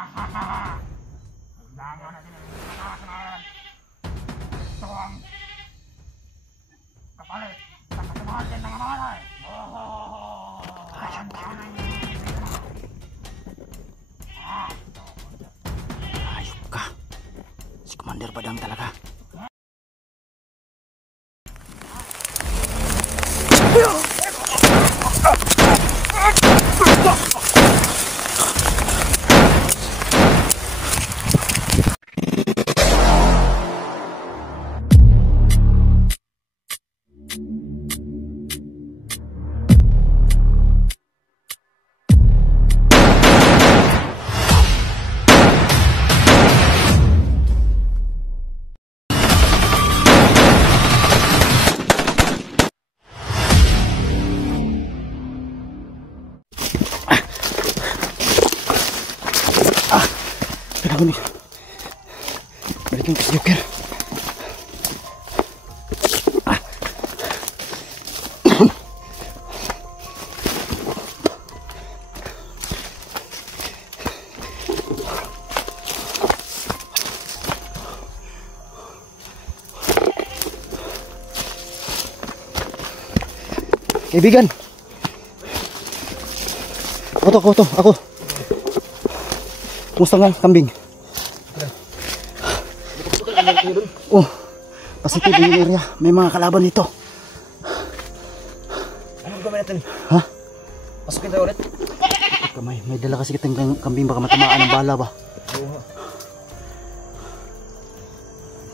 Kailangan natin ang nakakasanayan. Ito ang kapalit sa kasamahan din ng amalay. Ayun ka. Ayun ka. Si Commander Badang talaga. Kenapa nih? Balikin ke Joker. Kaibigan. Ako. Kumusta nga kambing? Oh, positive yung area. May mga kalaban dito. Anong gawin natin? Ha? Pasukin tayo ulit. May dala kasi kitang kambing, baka matamaan ng bala ba? Oo.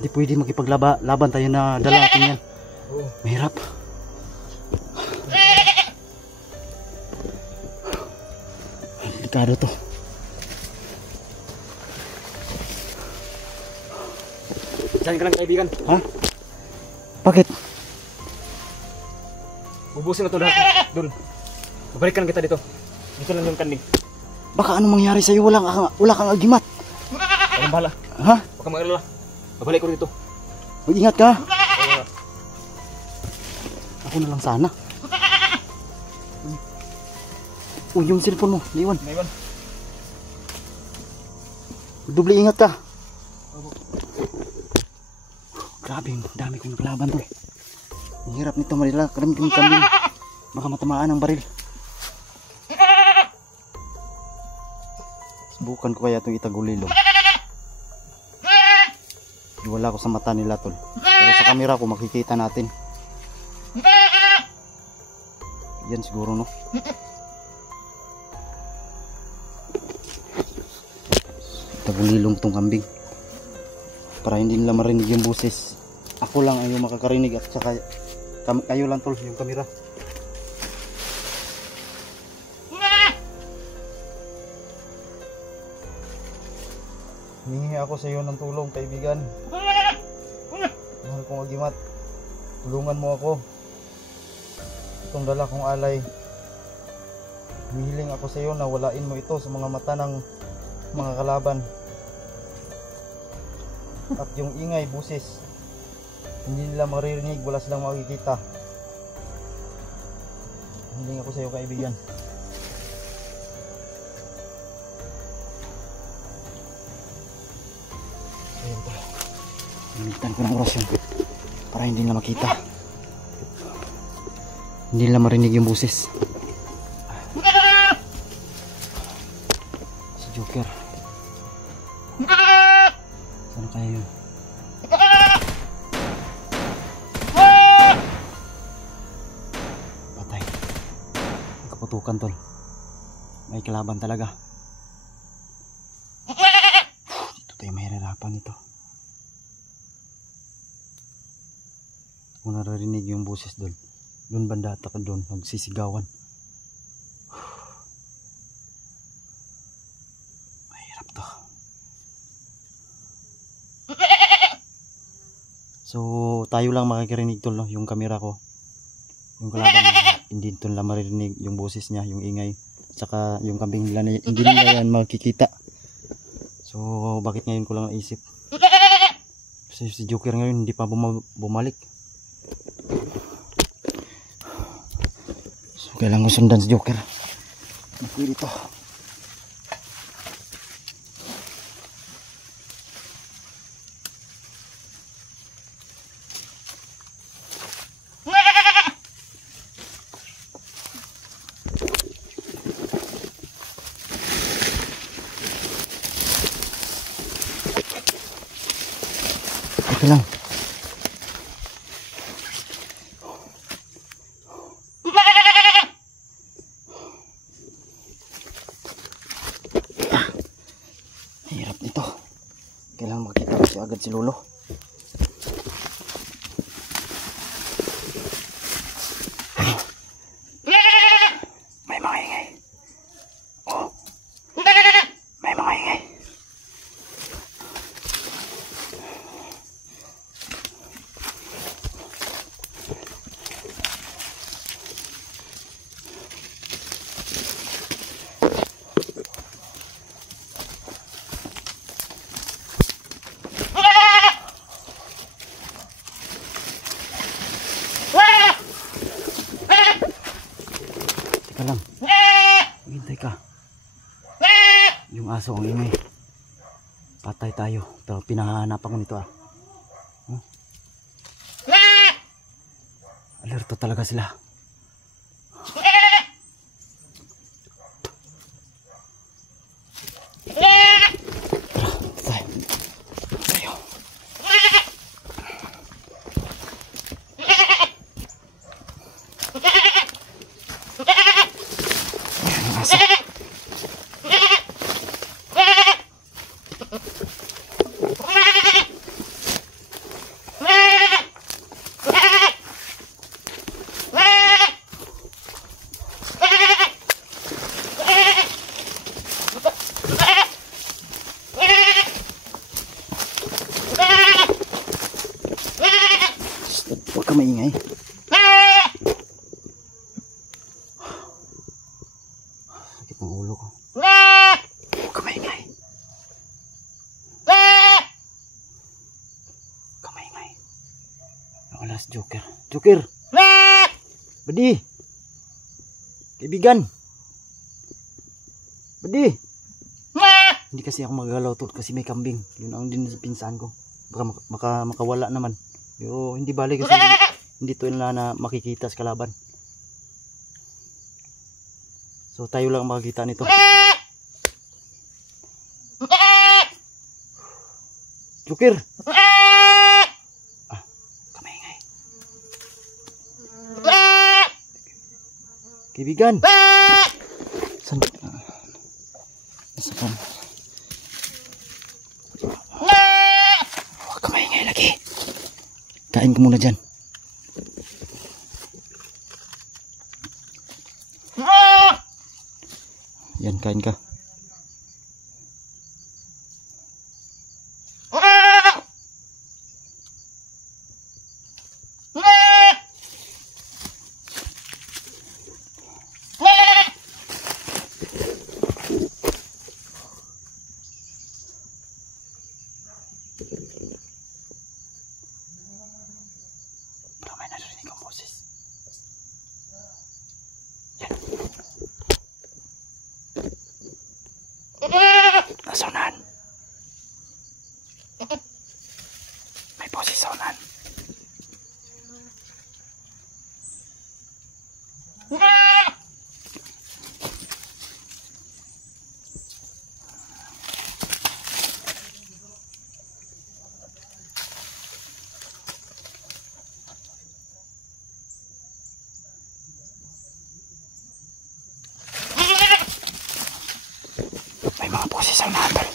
Hindi pwede makipaglaban tayo na dala natin yan. Oo. Mahirap. Delikado to. Diyan ka lang kaibigan. Ha? Bakit? Ubusin na ito lahat. Doon. Babalikan kita dito. Dito lang yung kanding. Baka anong mangyari sa'yo? Wala kang agimat. Walang bahala. Ha? Huwag kang mag-alala. Babalik ko dito. Mag-ingat ka. Ako na lang sana. Yung cellphone mo, naiwan. Naiwan. Doble ingat ka. Grabe, dami kong naglaban to. Ang hirap nito, Marila. Karami kong kambing. Baka matamaan ang baril. Subukan ko kaya itong itagulilong. Wala ko sa mata nila tol. Pero sa camera ko makikita natin. Yan siguro no. Itagulilong itong kambing. Para hindi nila marinig yung boses. Ako lang ay yung makakarinig at saka kayo lang tol yung camera. Hihingi ako sa iyo ng tulong kaibigan. Mahal kong agimat. Tulungan mo ako. Itong dala kong alay. Hihiling ako sa iyo na walain mo ito sa mga mata ng mga kalaban. At yung ingay, busis, hindi nila maririnig, wala silang makikita. Hiling ako sa iyo kaibigan. Ayun po. Gamitan ko ng orasyon para hindi nila makita. Hindi nila marinig yung busis. Si Joker. Sana kaya yun? Patay. Kaputukan tol. May kalaban talaga. Dito tayo mahirarapan ito. Kung naririnig yung boses doon. Doon banda at doon. Nagsisigawan. Mahirap to. So tayo lang makakarinig tol no? Yung camera ko. Yung kalaban hindi tol lang maririnig yung boses niya, yung ingay. Saka yung kambing nila hindi nila yan makikita. So bakit ngayon ko lang naisip? Kasi si Joker ngayon hindi pa bumalik. So kailangan ko sundan si Joker. Nakuwi dito. Teka lang. Hirap nito. Kailangan makita ko agad si Lolo. May mga ingay. Oh. May mga ingay. Teka lang. Hintay ka. Yung aso ang ingay. Patay tayo. Pero pinahanapan ko nito ah. Hmm? Alerto talaga sila. Tara, tayo. Yung aso. Huwag ka maingay. Sakit ng ulo ko. Huwag ka maingay. Huwag ka maingay. Wala si Joker. Joker! Badi! Kaibigan! Badi! Hindi kasi ako magagalaw tol kasi may kambing. Yun ang din pinsan ko. Baka makawala naman. Pero hindi balik kasi hindi to na makikita sa kalaban. So tayo lang makikita nito. Joker! Ah, kamaingay. Kaibigan! San? Nasaan? Huwag ka maingay lagi. Kain ko muna dyan. Yan, kain ka. Parang may narinig ang boses. Yan. Nasa unahan. May boses sa unahan. May mga boses sa unahan tol.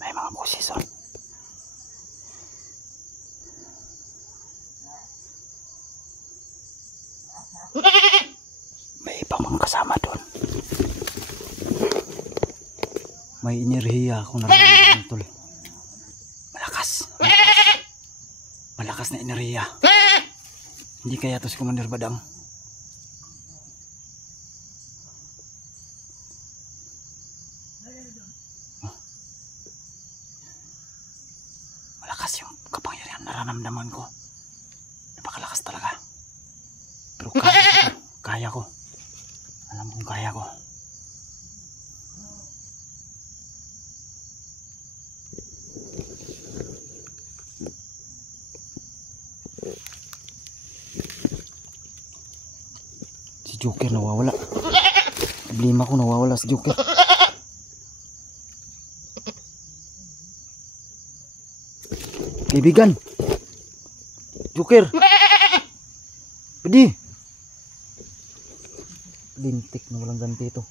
May mga boses on. May ibang mga kasama doon. May enerhiya akong nararamdaman tol. Malakas. Malakas na enerhiya. Hindi kaya to si Commander Badang. nararamdaman ko. Napakalakas talaga. Pero kaya ko. Kaya ko. Alam kong kaya ko. Si Joker nawawala. Problema ko, nawawala si Joker. Kaibigan. Joker. Pwede. Lintik na walang ganti ito.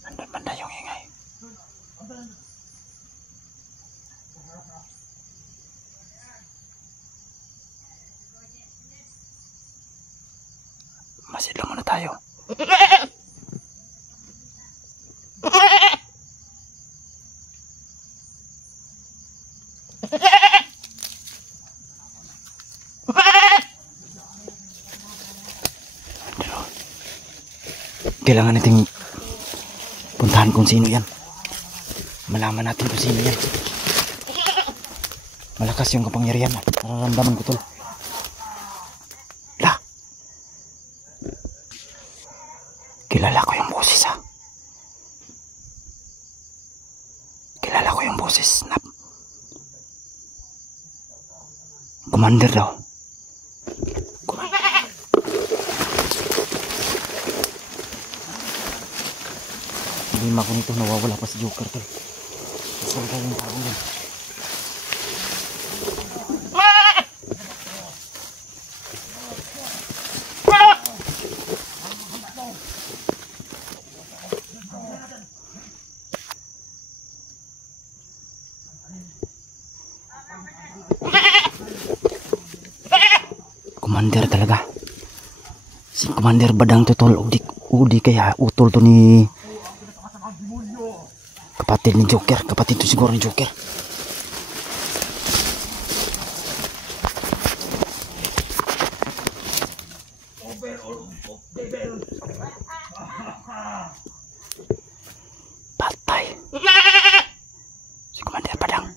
Nandun banda yung ingay. Masidlo muna tayo. Kailangan nating puntahan kung sino yan. Malaman natin kung sino yan. Malakas yung kapangyarihan. Nararamdaman ko tol. Lah. Kilala ko yung boses ha. Kilala ko yung boses. Snap. Commander daw. Lima ko nito, nawawala pa si Joker tol. Saan ka yung tao yan? Commander talaga. Si Commander Badang to tol. Udi kaya utol to ni kapatid ni Joker. Kapatid to siguro ni Joker. Patay si Commander Badang.